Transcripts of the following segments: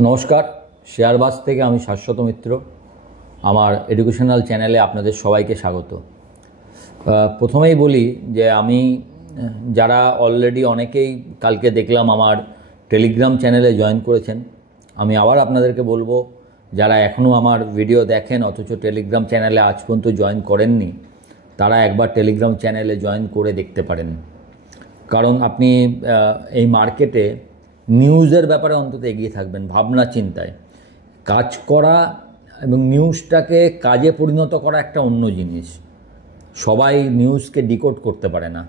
নমস্কার, শেয়ারবাজ থেকে আমি শাশ্বত মিত্র। আমার এডুকেশনাল চ্যানেলে আপনাদের সবাইকে স্বাগত। প্রথমেই বলি যে আমি যারা অলরেডি অনেকেই কালকে দেখলাম আমার টেলিগ্রাম চ্যানেলে জয়েন করেছেন, আমি আবার আপনাদেরকে বলবো যারা এখনও আমার ভিডিও দেখেন অথচ টেলিগ্রাম চ্যানেলে আজ পর্যন্ত জয়েন করেননি, তারা একবার টেলিগ্রাম চ্যানেলে জয়েন করে দেখতে পারেন। কারণ আপনি এই মার্কেটে নিউজের ব্যাপারে অন্তত এগিয়ে থাকবেন, ভাবনা চিন্তায় কাজ করা এবং নিউজটাকে কাজে পরিণত করা একটা অন্য জিনিস। সবাই নিউজকে ডিকোড করতে পারে না,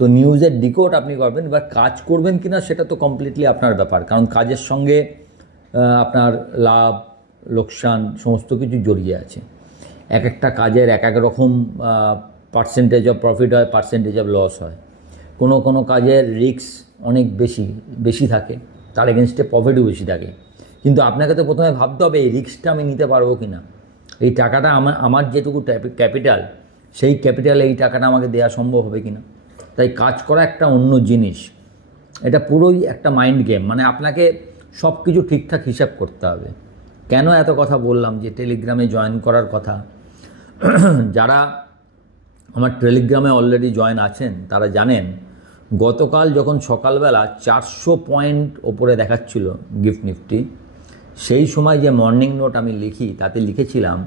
তো নিউজের ডিকোড আপনি করবেন, এবার কাজ করবেন কিনা সেটা তো কমপ্লিটলি আপনার ব্যাপার। কারণ কাজের সঙ্গে আপনার লাভ লোকসান সমস্ত কিছু জড়িয়ে আছে। এক একটা কাজের এক এক রকম পার্সেন্টেজ অফ প্রফিট হয়, পার্সেন্টেজ অফ লস হয়। কোনো কোনো কাজের রিস্ক অনেক বেশি থাকে, তার এগেনস্টে প্রফিটও বেশি থাকে। কিন্তু আপনাকে তো প্রথমে ভাবতে হবে এই রিস্কটা আমি নিতে পারবো কি না, এই টাকাটা আমার যেটুকু ক্যাপিটাল, সেই ক্যাপিটালে এই টাকাটা আমাকে দেওয়া সম্ভব হবে কি না। তাই কাজ করা একটা অন্য জিনিস, এটা পুরোই একটা মাইন্ড গেম। মানে আপনাকে সব কিছু ঠিকঠাক হিসাব করতে হবে। কেন এত কথা বললাম যে টেলিগ্রামে জয়েন করার কথা, যারা আমার টেলিগ্রামে অলরেডি জয়েন আছেন তারা জানেন গতকাল যখন সকালবেলা 400 পয়েন্ট ওপরে দেখাচ্ছিল গিফট নিফটি, সেই সময় যে মর্নিং নোট আমি লিখি তাতে লিখেছিলাম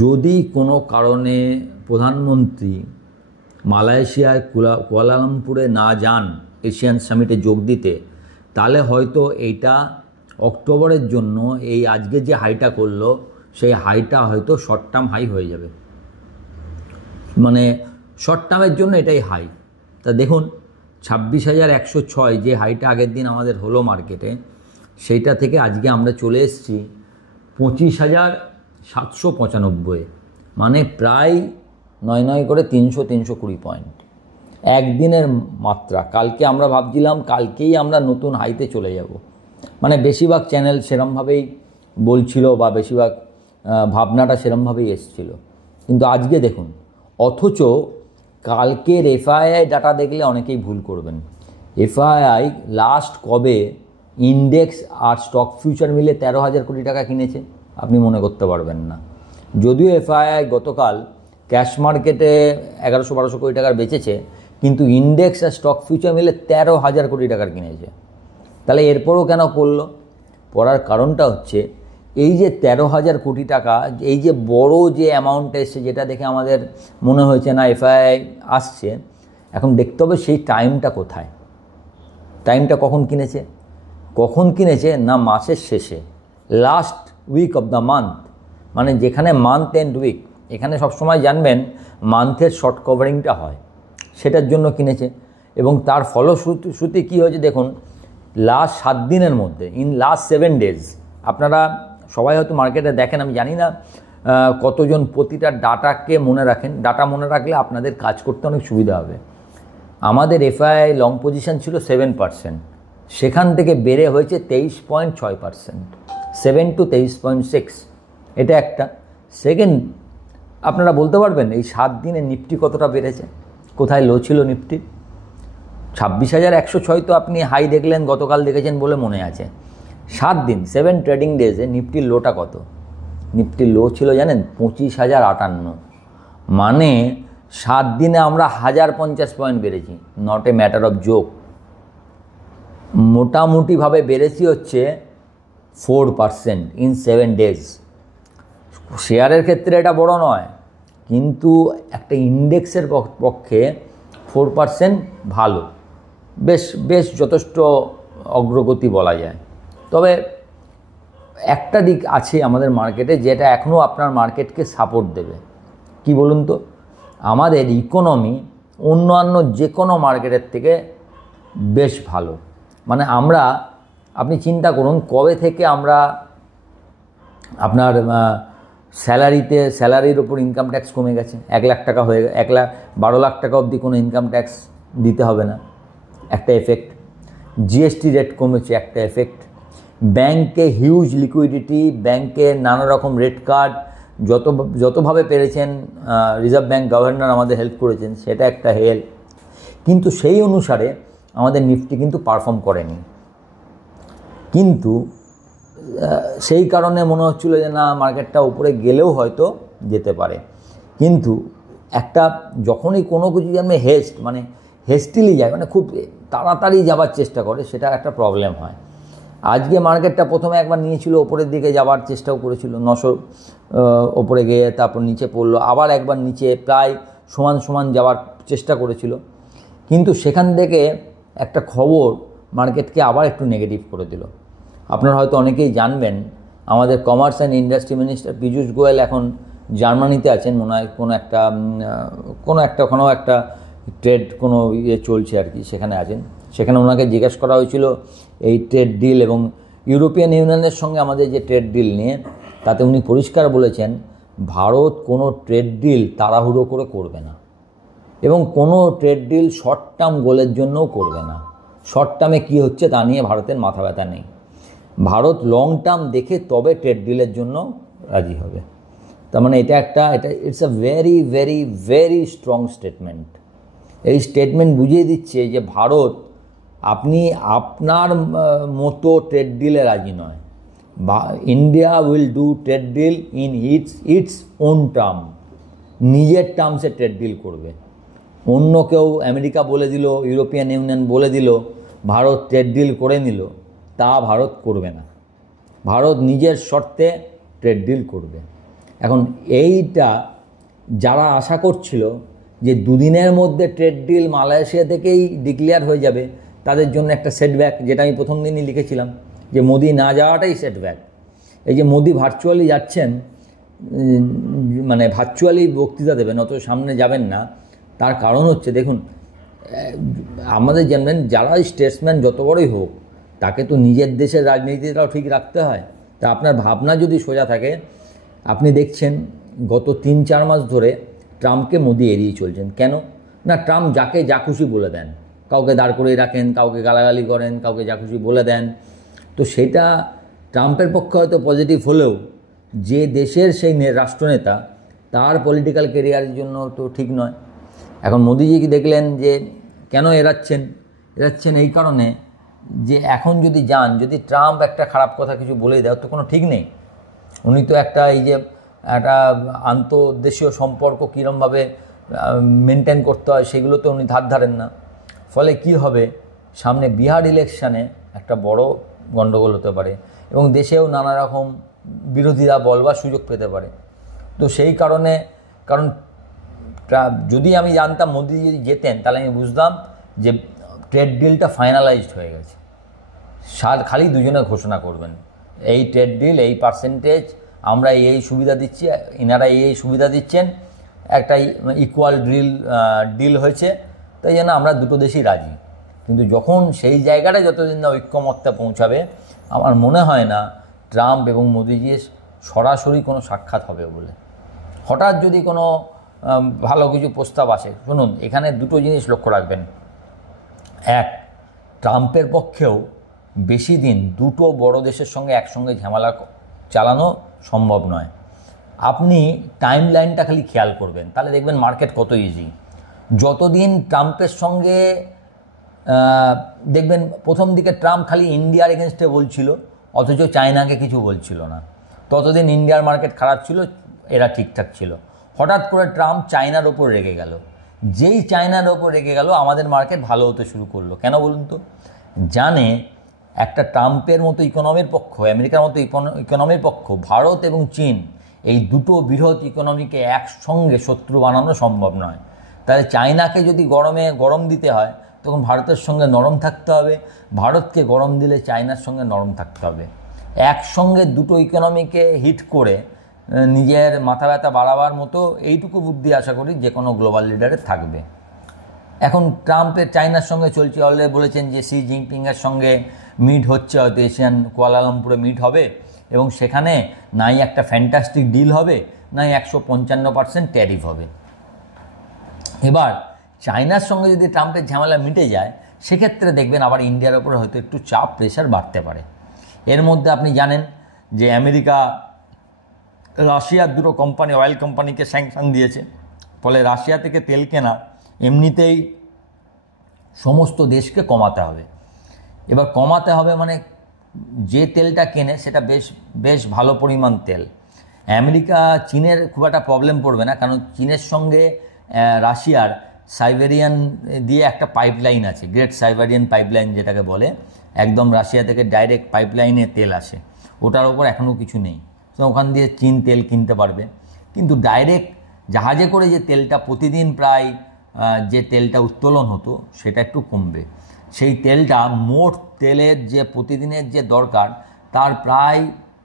যদি কোনো কারণে প্রধানমন্ত্রী মালয়েশিয়ায় কুয়ালালামপুরে না যান এশিয়ান সামিটে যোগ দিতে, তাহলে হয়তো এইটা অক্টোবরের জন্য এই আজকে যে হাইটা করলো সেই হাইটা হয়তো শর্ট টার্ম হাই হয়ে যাবে। মানে শর্ট টার্মের জন্য এটাই হাই। তা দেখুন 26,106 যে হাইটা আগের দিন আমাদের হলো মার্কেটে, সেইটা থেকে আজকে আমরা চলে এসেছি 25,795, মানে প্রায় 9 করে 320 পয়েন্ট একদিনের মাত্রা। কালকে আমরা ভাবছিলাম কালকেই আমরা নতুন হাইতে চলে যাব, মানে বেশিরভাগ চ্যানেল সেরমভাবেই বলছিল বা বেশিরভাগ ভাবনাটা সেরমভাবেই এসছিল। কিন্তু আজকে দেখুন, অথচ কালকের এফআইআই ডাটা দেখলে অনেকেই ভুল করবেন। এফআইআই লাস্ট কবে ইন্ডেক্স আর স্টক ফিউচার মিলে 13,000 কোটি টাকা কিনেছে আপনি মনে করতে পারবেন না। যদিও এফআইআই গতকাল ক্যাশ মার্কেটে 1100-1200 কোটি টাকার বেচেছে, কিন্তু ইন্ডেক্স আর স্টক ফিউচার মিলে 13,000 কোটি টাকার কিনেছে। তাহলে এরপরও কেন পড়লো? পড়ার কারণটা হচ্ছে এই যে 13,000 কোটি টাকা, এই যে বড় যে অ্যামাউন্ট এসছে, যেটা দেখে আমাদের মনে হয়েছে না এফআইআই আসছে, এখন দেখতে হবে সেই টাইমটা কোথায়, টাইমটা কখন কিনেছে না মাসের শেষে, last week of the month, মানে যেখানে মান্থ এন্ড উইক, এখানে সবসময় জানবেন মান্থের শর্ট কভারিংটা হয়, সেটার জন্য কিনেছে। এবং তার ফলশ্রুতি কী হয়েছে দেখুন, লাস্ট 7 দিনের মধ্যে, ইন লাস্ট 7 days, আপনারা সবাই হয়তো মার্কেটে দেখেন, আমি জানি না কতজন প্রতিটা ডাটাকে মনে রাখেন। ডাটা মনে রাখলে আপনাদের কাজ করতে অনেক সুবিধা হবে। আমাদের এফআইআই লং পজিশন ছিল 7%, সেখান থেকে বেড়ে হয়েছে 23.6%, 7 to 23.6। এটা একটা। সেকেন্ড, আপনারা বলতে পারবেন এই 7 দিনে নিফটি কতটা বেড়েছে? কোথায় লো ছিল নিফটি? 26,106 তো আপনি হাই দেখলেন, গতকাল দেখেছেন বলে মনে আছে। 7 দিন 7 ট্রেডিং ডেজে নিফটির লোটা কত? নিফটির লো ছিল জানেন 25,058, মানে 7 দিনে আমরা 1,050 পয়েন্ট বেড়েছি। Not a matter of joke, মোটামুটিভাবে বেড়েছি হচ্ছে 4% ইন 7 days। শেয়ারের ক্ষেত্রে এটা বড় নয়, কিন্তু একটা ইন্ডেক্সের পক্ষে 4% ভালো, বেশ যথেষ্ট অগ্রগতি বলা যায়। তবে একটা দিক আছে আমাদের মার্কেটে যেটা এখনও আপনার মার্কেটকে সাপোর্ট দেবে। কি বলুন তো? আমাদের ইকোনমি অন্যান্য যে কোনো মার্কেটের থেকে বেশ ভালো। মানে আপনি চিন্তা করুন, কবে থেকে আমরা আপনার স্যালারির ওপর ইনকাম ট্যাক্স কমে গেছে, 1 লাখ টাকা হয়ে গেছে, 12 লাখ টাকা অবধি কোনো ইনকাম ট্যাক্স দিতে হবে না, একটা এফেক্ট। জিএসটি রেট কমেছে, একটা এফেক্ট। ব্যাংকে হিউজ লিকুইডিটি, ব্যাংকে নানা রকম রেট কার্ড, যতভাবে পেরেছেন রিজার্ভ ব্যাংক গভর্নর আমাদের হেল্প করেছেন, সেটা একটা হেল্প। কিন্তু সেই অনুসারে আমাদের নিফটি কিন্তু পারফর্ম করেনি। কিন্তু সেই কারণে মনে হচ্ছিল যে না মার্কেটটা উপরে গেলেও হয়তো যেতে পারে। কিন্তু একটা যখনই কোনো কিছু যেন মানে হেস্টিলি যায়, মানে খুব তাড়াতাড়ি যাবার চেষ্টা করে, সেটা একটা প্রবলেম হয়। আজকে মার্কেটটা প্রথমে একবার নিয়েছিল, ওপরের দিকে যাওয়ার চেষ্টাও করেছিল, 900 ওপরে গিয়ে তারপর নিচে পড়লো, আবার একবার নিচে প্রায় সমান সমান যাওয়ার চেষ্টা করেছিল। কিন্তু সেখান থেকে একটা খবর মার্কেটকে আবার একটু নেগেটিভ করে দিল। আপনারা হয়তো অনেকেই জানবেন, আমাদের commerce and industry minister Piyush Goyal এখন জার্মানিতে আছেন, মনে হয় কোনো একটা ট্রেড চলছে আর কি, সেখানে আছেন। সেখানে ওনাকে জিজ্ঞেস করা হয়েছিল এই ট্রেড ডিল এবং ইউরোপিয়ান ইউনিয়নের সঙ্গে আমাদের যে ট্রেড ডিল নিয়ে, তাতে উনি পরিষ্কার বলেছেন ভারত কোনো ট্রেড ডিল তাড়াহুড়ো করে করবে না এবং কোনো ট্রেড ডিল শর্ট টার্ম গোলের জন্যও করবে না। শর্ট টার্মে কী হচ্ছে তা নিয়ে ভারতের মাথা ব্যথা নেই। ভারত লং টার্ম দেখে তবে ট্রেড ডিলের জন্য রাজি হবে। তার মানে এটা it's a very very very strong statement. এই স্টেটমেন্ট বুঝিয়ে দিচ্ছে যে ভারত আপনি আপনার মতো ট্রেড ডিলে রাজি নয়। India will do trade deal in its own term, নিজের টার্মসে ট্রেড ডিল করবে। অন্য কেউ আমেরিকা বলে দিল, ইউরোপিয়ান ইউনিয়ন বলে দিল, ভারত ট্রেড ডিল করে নিল, তা ভারত করবে না। ভারত নিজের শর্তে ট্রেড ডিল করবে। এখন এইটা যারা আশা করছিল যে দুদিনের মধ্যে ট্রেড ডিল মালয়েশিয়া থেকেই ডিক্লেয়ার হয়ে যাবে, তাদের জন্য একটা সেটব্যাক, যেটা আমি প্রথম দিনই লিখেছিলাম যে মোদি না যাওয়াটাই সেটব্যাক। এই যে মোদি ভার্চুয়ালি যাচ্ছেন, মানে ভার্চুয়ালি বক্তৃতা দেবেন, অত সামনে যাবেন না, তার কারণ হচ্ছে দেখুন, আমাদের জানবেন যারা স্টেটসম্যান যত বড়ই হোক, তাকে তো নিজের দেশের রাজনীতিটাও ঠিক রাখতে হয়। তা আপনার ভাবনা যদি সোজা থাকে, আপনি দেখছেন গত 3-4 মাস ধরে ট্রাম্পকে মোদি এড়িয়ে চলছেন। কেন না, ট্রাম্প যাকে যা খুশি বলে দেন, কাউকে দাঁড় করিয়ে রাখেন, কাউকে গালাগালি করেন, কাউকে যা খুশি বলে দেন। তো সেটা ট্রাম্পের পক্ষে হয়তো পজিটিভ হলেও যে দেশের সেই রাষ্ট্রনেতা, তার পলিটিক্যাল কেরিয়ারের জন্য তো ঠিক নয়। এখন মোদিজি কি দেখলেন যে কেন এড়াচ্ছেন এই কারণে যে এখন যদি ট্রাম্প একটা খারাপ কথা কিছু বলে দেয়, তো কোনো ঠিক নেই। উনি তো একটা আন্তর্দেশীয় সম্পর্ক কীরমভাবে মেনটেন করতে হয় সেগুলো তো উনি ধারেন না। ফলে কি হবে, সামনে বিহার ইলেকশানে একটা বড় গণ্ডগোল হতে পারে এবং দেশেও নানা রকম বিরোধীরা বলবার সুযোগ পেতে পারে। তো সেই কারণে যদি আমি জানতাম মোদি যদি যেতেন, তাহলে আমি বুঝতাম যে ট্রেড ডিলটা ফাইনালাইজড হয়ে গেছে। খালি দুজনে ঘোষণা করবেন এই ট্রেড ডিল, এই পার্সেন্টেজ, আমরা এই সুবিধা দিচ্ছি, এনারা এই সুবিধা দিচ্ছেন, একটা ইকুয়াল ডিল হয়েছে, তাই জন্য আমরা দুটো দেশই রাজি। কিন্তু যখন সেই জায়গাটা যতদিন না ঐক্যমত্যে পৌঁছাবে, আমার মনে হয় না ট্রাম্প এবং মোদিজির সরাসরি কোনো সাক্ষাৎ হবে বলে। হঠাৎ যদি কোনো ভালো কিছু প্রস্তাব আসে, শুনুন, এখানে দুটো জিনিস লক্ষ্য রাখবেন। এক, ট্রাম্পের পক্ষেও বেশি দিন দুটো বড় দেশের সঙ্গে একসঙ্গে ঝামেলা চালানো সম্ভব নয়। আপনি টাইম লাইনটা খালি খেয়াল করবেন, তাহলে দেখবেন মার্কেট কত ইজি। যতদিন ট্রাম্পের সঙ্গে দেখবেন প্রথম দিকে ট্রাম্প খালি ইন্ডিয়ার এগেনস্টে বলছিল, অথচ চায়নাকে কিছু বলছিল না, ততদিন ইন্ডিয়ার মার্কেট খারাপ ছিল, এরা ঠিকঠাক ছিল। হঠাৎ করে ট্রাম্প চায়নার ওপর রেগে গেল, যেই চায়নার ওপর রেগে গেল আমাদের মার্কেট ভালো হতে শুরু করলো। কেন বলুন তো? জানে একটা ট্রাম্পের মতো ইকোনমির পক্ষ, আমেরিকার মতো ইকোনমির পক্ষ, ভারত এবং চীন, এই দুটো বৃহৎ ইকোনমিকে একসঙ্গে শত্রু বানানো সম্ভব নয়। তাহলে চায়নাকে যদি গরম দিতে হয়, তখন ভারতের সঙ্গে নরম থাকতে হবে, ভারতকে গরম দিলে চায়নার সঙ্গে নরম থাকতে হবে। একসঙ্গে দুটো ইকোনমিকে হিট করে নিজের মাথা ব্যথা বাড়াবার মতো এইটুকু বুদ্ধি আশা করি যে কোনো গ্লোবাল লিডারের থাকবে। এখন ট্রাম্পের চায়নার সঙ্গে চলছে, অলরেডি বলেছেন যে শি জিনপিংয়ের সঙ্গে মিট হচ্ছে, হয়তো এশিয়ান কুয়ালালামপুরে মিট হবে এবং সেখানে নাই একটা ফ্যান্টাস্টিক ডিল হবে, নাই 155% ট্যারিফ হবে। এবার চায়নার সঙ্গে যদি ট্রাম্পের ঝামেলা মিটে যায়, সেক্ষেত্রে দেখবেন আবার ইন্ডিয়ার ওপরে হয়তো একটু চাপ প্রেশার বাড়তে পারে। এর মধ্যে আপনি জানেন যে আমেরিকা রাশিয়ার দুটো কোম্পানি, অয়েল কোম্পানিকে স্যাংশন দিয়েছে। ফলে রাশিয়া থেকে তেল কেনা এমনিতেই সমস্ত দেশকে কমাতে হবে। এবার কমাতে হবে মানে যে তেলটা কেনে সেটা বেশ বেশ ভালো পরিমাণ তেল। আমেরিকা চীনের খুব একটা প্রবলেম পড়বে না, কারণ চীনের সঙ্গে রাশিয়ার সাইবেরিয়ান দিয়ে একটা পাইপলাইন আছে, গ্রেট সাইবেরিয়ান পাইপলাইন যেটাকে বলে, একদম রাশিয়া থেকে ডাইরেক্ট পাইপলাইনে তেল আসে, ওটার ওপর এখনও কিছু নেই। তো ওখান দিয়ে চীন তেল কিনতে পারবে। কিন্তু ডাইরেক্ট জাহাজে করে যে তেলটা প্রতিদিন প্রায় যে তেলটা উত্তোলন হতো সেটা একটু কমবে। সেই তেলটা মোট তেলের যে প্রতিদিনের যে দরকার তার প্রায়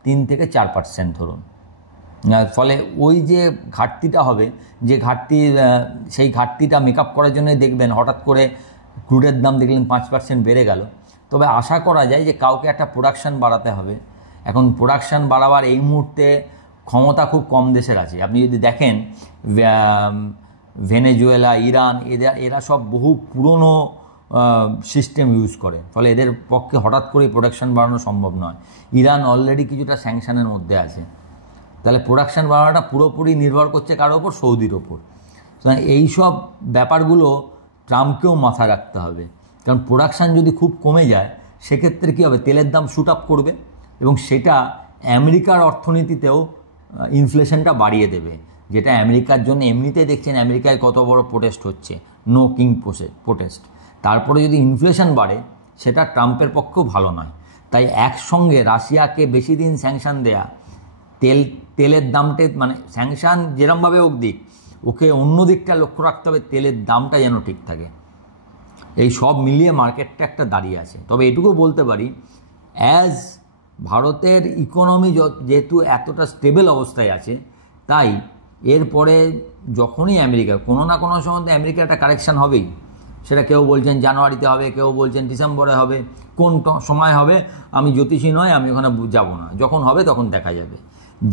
3 থেকে 4% ধরুন। ফলে ওই যে ঘাটতিটা হবে, যে ঘাটতি, সেই ঘাটতিটা মেকআপ করার জন্যই দেখবেন হঠাৎ করে ক্রুডের দাম দেখলেন 5% বেড়ে গেল। তবে আশা করা যায় যে কাউকে একটা প্রোডাকশান বাড়াতে হবে। এখন প্রোডাকশান বাড়াবার এই মুহূর্তে ক্ষমতা খুব কম দেশের আছে। আপনি যদি দেখেন ভেনেজুয়েলা, ইরান, এরা সব বহু পুরনো সিস্টেম ইউজ করে, ফলে এদের পক্ষে হঠাৎ করে প্রোডাকশান বাড়ানো সম্ভব নয়। ইরান অলরেডি কিছুটা স্যাংশনের মধ্যে আছে, তাহলে প্রোডাকশান বাড়ানোটা পুরোপুরি নির্ভর করছে কারোর ওপর, সৌদির ওপর। এই সব ব্যাপারগুলো ট্রাম্পকেও মাথায় রাখতে হবে, কারণ প্রোডাকশান যদি খুব কমে যায় সেক্ষেত্রে কী হবে, তেলের দাম শুট আপ করবে এবং সেটা আমেরিকার অর্থনীতিতেও ইনফ্লেশনটা বাড়িয়ে দেবে, যেটা আমেরিকার জন্য এমনিতেই দেখছেন আমেরিকায় কত বড় প্রোটেস্ট হচ্ছে, নো কিং প্রোটেস্ট। তারপরে যদি ইনফ্লেশন বাড়ে সেটা ট্রাম্পের পক্ষেও ভালো নয়। তাই একসঙ্গে রাশিয়াকে বেশি দিন স্যাংশন দেয়া, তেলের দামটা মানে স্যাংশন যেরমভাবে হোক দিক, ওকে অন্য দিকটা লক্ষ্য রাখতে হবে, তেলের দামটা যেন ঠিক থাকে। এই সব মিলিয়ে মার্কেটটা একটা দাঁড়িয়ে আছে। তবে এটুকু বলতে পারি, অ্যাজ ভারতের ইকোনমি যেহেতু এতটা স্টেবল অবস্থায় আছে, তাই এরপরে যখনই আমেরিকা কোনো না কোনো সময় আমেরিকা একটা কারেকশান হবেই। সেটা কেউ বলছেন জানুয়ারিতে হবে, কেউ বলছেন ডিসেম্বরে হবে, কোন সময় হবে আমি জ্যোতিষী নয়, আমি ওখানে যাব না, যখন হবে তখন দেখা যাবে।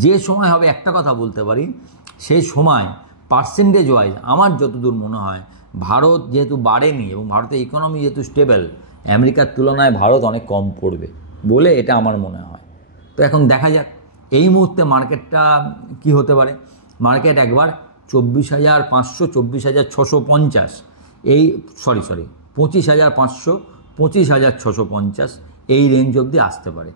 যে সময় হবে একটা কথা বলতে পারি, সেই সময় পার্সেন্টেজ ওয়াইজ আমার যতদূর মনে হয় ভারত যেহেতু বাড়েনি এবং ভারতের ইকোনমি যেহেতু স্টেবল, আমেরিকার তুলনায় ভারত অনেক কম পড়বে বলে এটা আমার মনে হয়। তো এখন দেখা যাক এই মুহূর্তে মার্কেটটা কি হতে পারে। মার্কেট একবার 24,500, 24,650, এই 25,500, 25,650 এই রেঞ্জ অবধি আসতে পারে।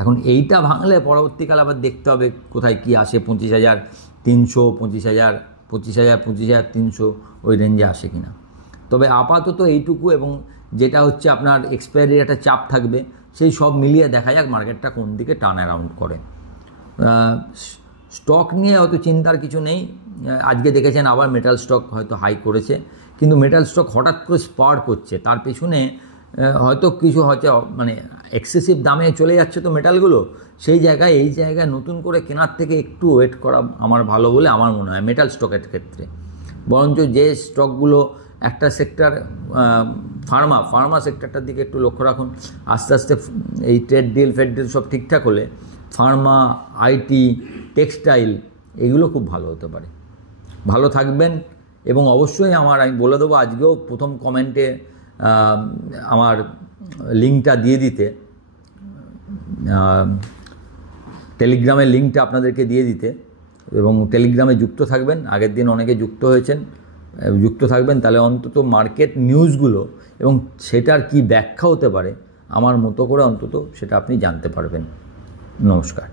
এখন এইটা ভাঙলে পরবর্তীকালে আবার দেখতে হবে কোথায় কি আসে, 25,300, 25,300 ওই রেঞ্জে আসে কিনা। তবে আপাতত এইটুকু, এবং যেটা হচ্ছে আপনার এক্সপায়ারির একটা চাপ থাকবে, সেই সব মিলিয়ে দেখা যাক মার্কেটটা কোন দিকে টার্ন অ্যারাউন্ড করে। স্টক নিয়ে হয়তো চিন্তার কিছু নেই। আজকে দেখেছেন আবার মেটাল স্টক হয়তো হাই করেছে, কিন্তু মেটাল স্টক হঠাৎ করে স্পার করছে, তার পেছনে হয়তো কিছু হয়তো মানে এক্সেসিভ দামে চলে যাচ্ছে তো মেটালগুলো, সেই জায়গায় এই জায়গায় নতুন করে কেনার থেকে একটু ওয়েট করা আমার ভালো বলে আমার মনে হয় মেটাল স্টকের ক্ষেত্রে। বরঞ্চ যে স্টকগুলো একটা সেক্টর, ফার্মা সেক্টরটার দিকে একটু লক্ষ্য রাখুন। আস্তে আস্তে এই ট্রেড ডিল সব ঠিকঠাক হলে ফার্মা, আইটি, টেক্সটাইল এগুলো খুব ভালো হতে পারে। ভালো থাকবেন, এবং অবশ্যই আমি বলে দেবো আজকেও প্রথম কমেন্টে আমার লিঙ্কটা দিয়ে দিতে, টেলিগ্রামের লিঙ্কটা আপনাদেরকে দিয়ে দিতে, এবং টেলিগ্রামে যুক্ত থাকবেন। আগের দিন অনেকে যুক্ত হয়েছেন, যুক্ত থাকবেন, তাহলে অন্তত মার্কেট নিউজগুলো এবং সেটার কি ব্যাখ্যা হতে পারে আমার মতো করে অন্তত সেটা আপনি জানতে পারবেন। নমস্কার।